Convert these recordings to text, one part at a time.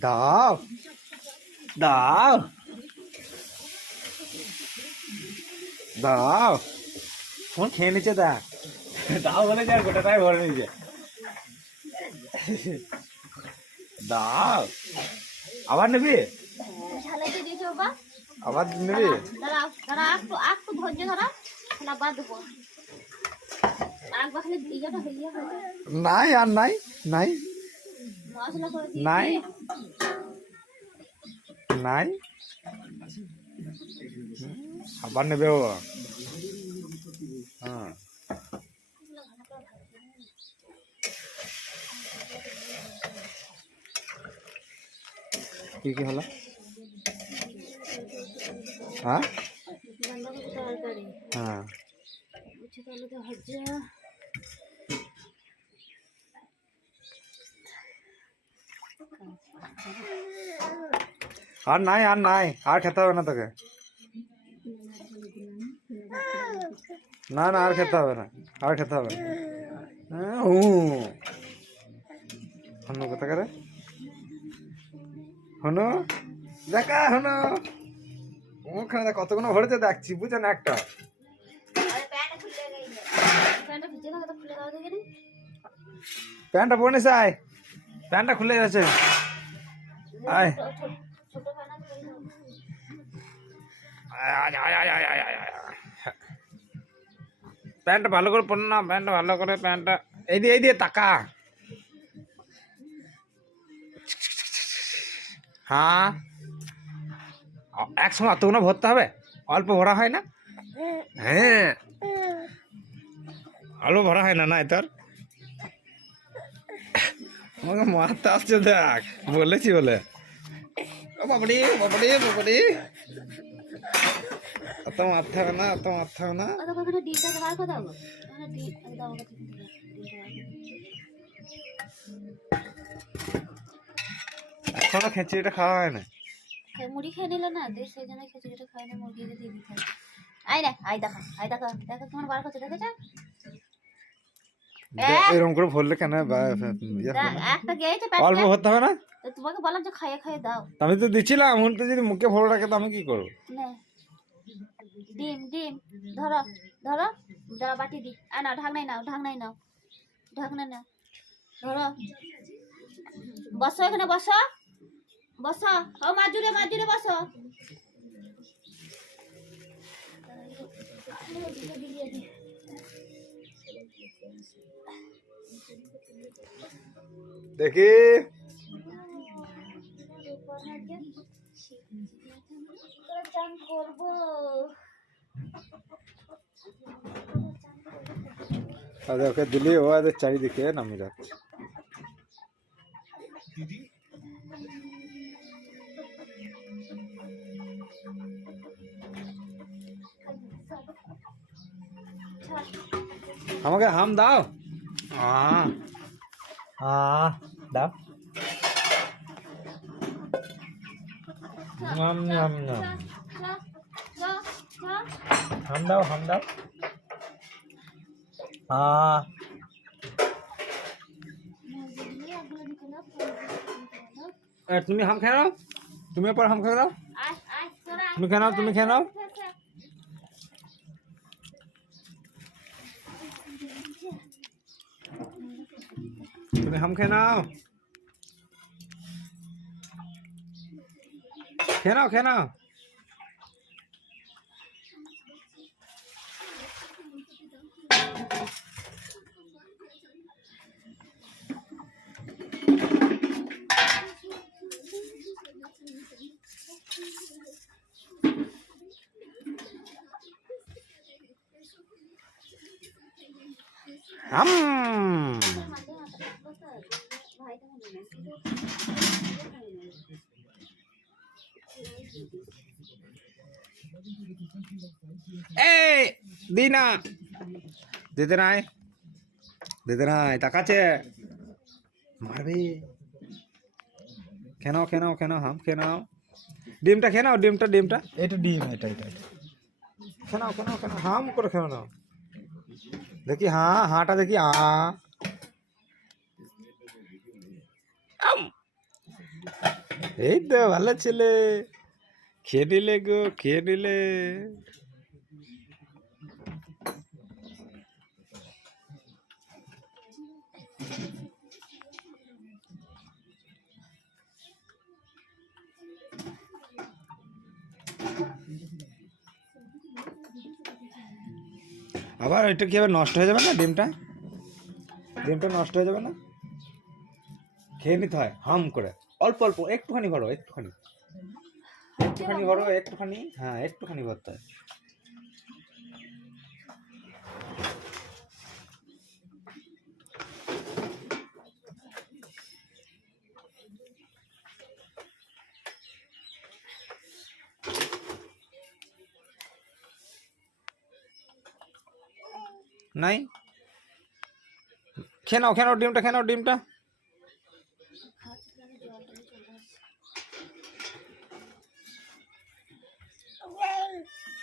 দাও। দাও। দাও। ফোন খেয়ে নিচ্ছে দেখ। দাও বলে যায় গোটাটাই ভরে নিয়েছে। দাও। আবার নেবি? আবার নেবি? নাই আর নাই নাই। নাই? নাই? আবার নেবে ও। হ্যাঁ। কি কি হলো? হ্যাঁ? হ্যাঁ। আর নাই আর নাই। আর খেতে হবে না তোকে। না না আর খেতে হবে না। আর খেতে হবে না। হ্যাঁ, হনু কোথা করে হনু? দেখা হনু। ওখানে দেখ কতগুলো ভরেছে দেখছি বুঝছেন একটা। প্যান্টটা পরে আয়। প্যান্টটা খুলে গেছে আয়। প্যান্টটা ভালো করে পড় না, প্যান্টটা ভালো করে, প্যান্টটা। এই দিয়ে এই দিয়ে তাকা। হ্যাঁ। একসময় অতগুলো ভরতে হবে? অল্প ভরা হয় না? হ্যাঁ। অল্প ভরা হয় না না তোর আমাকে মারতে আসছে দেখ। বলেছি বলে? ও বাবারে বাবারে বাবারে অত মারতে হবে না অত মারতে হবে না। এখনও খিচুড়িটা খাওয়া হয় না মুড়ি খেয়ে নিল না দিয়ে সেই জন্য খিচুড়িটা খাওয়া না মুরগি দিয়ে দিতে আয় রে আয় দেখা আয় দেখা দেখা তোমার বার করছে দেখেছ? এরকম করে ভরলে কেন? অল্প ভরতে হবে না? তোমাকে বললাম যে খাইয়ে খাইয়ে দাও। তা আমি তো দিচ্ছিলাম উল্টো যদি মুখে ভরে রাখে তো আমি কি করব? ডিম ডিম ধরো ধরো দাঁড়া বাটি দি। আ নাও ঢাকনাই নাও ঢাকনাই নাও ঢাকনা নাও। ধরো। বসো এখানে বসো। বসো। ও মাজুরে মাজুরে বসো। দেখি। তাদের ওকে দিলেই ও এদের চারিদিকে নামে যাচ্ছে। Thank you. আমাকে হাম দাও আহ আহ দাও নাম নাম নাম হাম দাও হাম দাও আহ এ, তুমি হাম খেয়ে নাও তুমি পর হাম খেয়ে নাও তুমি খেয়ে নাও তুমি খেয়ে নাও Mày không khen nào, Khen nào khen đâu Hum. এই দি না দিতে নাই দিতে নাই তাকাচ্ছে। মারবি। কেন কেন কেন হাম কেন ডিমটা খেয়ে নাও ডিমটা ডিমটা। এটা ডিম এটা এটা খেনাও খেনাও কেন হাম করে খেয়ে নাও দেখি হ্যাঁ হাঁটা দেখি আ। আম এই তো ভালো ছেলে। খেয়ে নিলে গো, খেয়ে নিলে। আবার ওইটা কি আবার নষ্ট হয়ে যাবে না ডিমটা? ডিমটা নষ্ট হয়ে যাবে না? খেয়ে নিতে হয়, হাম করে। অল্প অল্প, একটুখানি ভরো, একটুখানি। একটুখানি ভরো, একটুখানি হ্যাঁ একটুখানি ভরতে হয়। নাই? খেয়ে নাও খেয়ে নাও ডিমটা, খেয়ে নাও ডিমটা।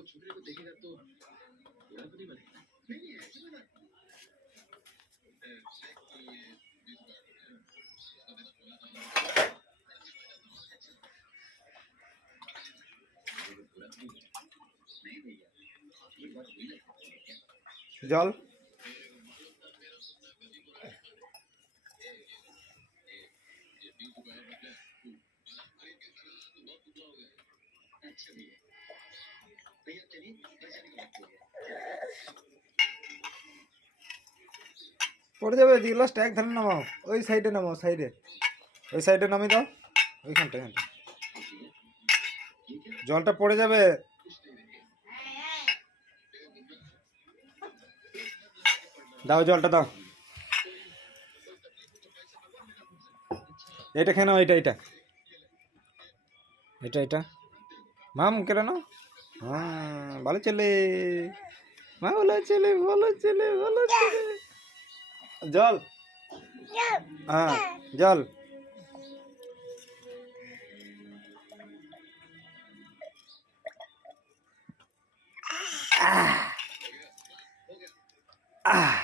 को छोटे को देखेगा तो नहीं जल? পড়ে যাবে গ্লাসটা এক ধারে নামাও। ওই সাইডে নামাও সাইডে ওই সাইডে নামি দাও। ওইখানটা জলটা পড়ে যাবে। দাও জলটা, দাও। এটা খেয়ে নাও এটা এটা এটা এটা মাম কেন নাও। হ্যাঁ ভালো ছেলে। মা ভালো ছেলে ভালো ছেলে ভালো ছেলে। জল। হ্যাঁ জল। ছি